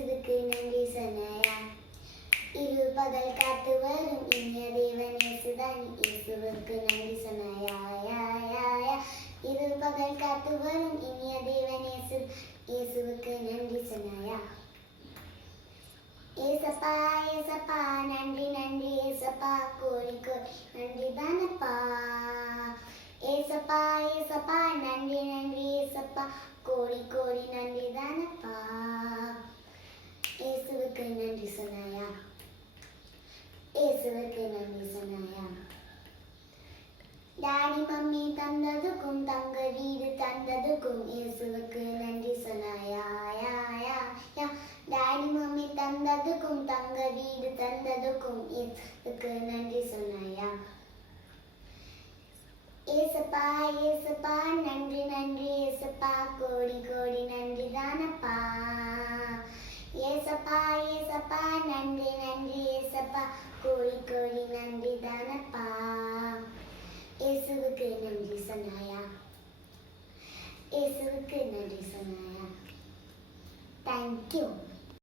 இயேசுவுக்கு நன்றி சொன்னாயா? இரு பகல் காத்து வரும் இனிய தேவன் இயேசுதான். இயேசுவுக்கு நன்றி சொன்னாயா? யா யா யா. இரு பகல் காத்து வரும் இனிய தேவன் இயேசுவுக்கு நன்றி சொன்னாயா? ஏசப்பா ஏசப்பா நன்றி நன்றி ஏசப்பா, கோடி கோடி நன்றி தானப்பா. ஏசப்பா ஏசப்பா நன்றி நன்றி ஏசப்பா, கோடி கோடி நன்றி தானப்பா. இயேசுவுக்கு நன்றி சொன்னாயா? இயேசுவுக்கு நன்றி சொன்னாயா? டாடி மம்மி தந்ததுக்கும் தங்க வீடு தந்ததுக்கும் இயேசுவுக்கு நன்றி சொன்னாயா? யா யா யா. டாடி மம்மி தந்ததுக்கும் தங்க வீடு தந்ததுக்கும் இயேசுவுக்கு நன்றி சொன்னாயா? ஏசப்பா ஏசப்பா நன்றி நன்றி ஏசப்பா, கோடி கோடி நன்றி தானப்பா. ஏசப்பா ஏசப்பா நன்றி நன்றி ஏசப்பா, கோடி கோடி நன்றி தானப்பா. இயேசுவுக்கு நன்றி சொன்னாயா? இயேசுவுக்கு நன்றி சொன்னாயா? தேங்க்யூ.